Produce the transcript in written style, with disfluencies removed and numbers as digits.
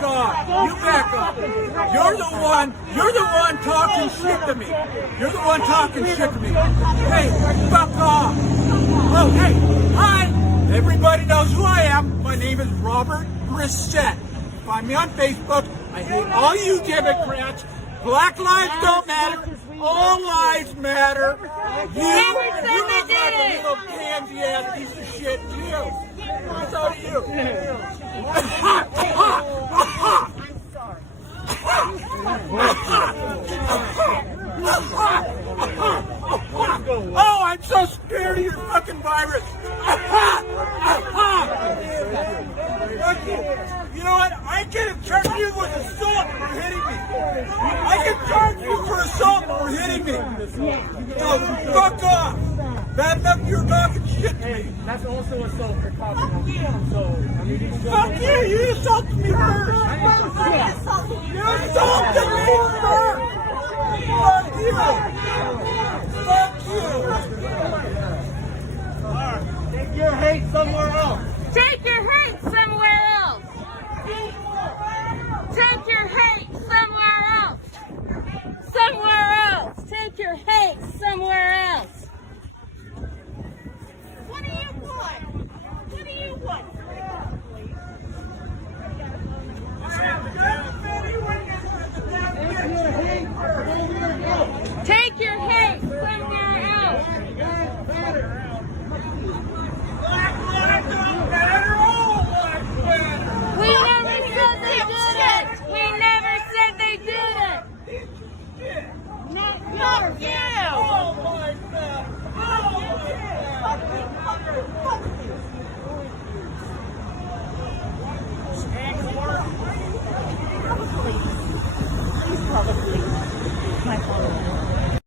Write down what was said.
back off. You back off. You're the one talking shit to me. You're the one talking shit to me. Hey, fuck off. Oh, hey, hi. Everybody knows who I am. My name is Robert Brissett. Find me on Facebook. I hate all you Democrats. Black lives don't matter. All lives matter. You look like a little pansy ass piece of shit. You. So do you. Oh, I'm so scared of your fucking virus. You know what? I can charge you with assault for hitting me. I can charge you for assault for hitting me. So fuck off. Bad enough you're talking shit to me. That's also assault for talking. Fuck you! You assaulted me first. You assaulted me first. Fuck you. Fuck you. Take your hate somewhere else. Take your hate somewhere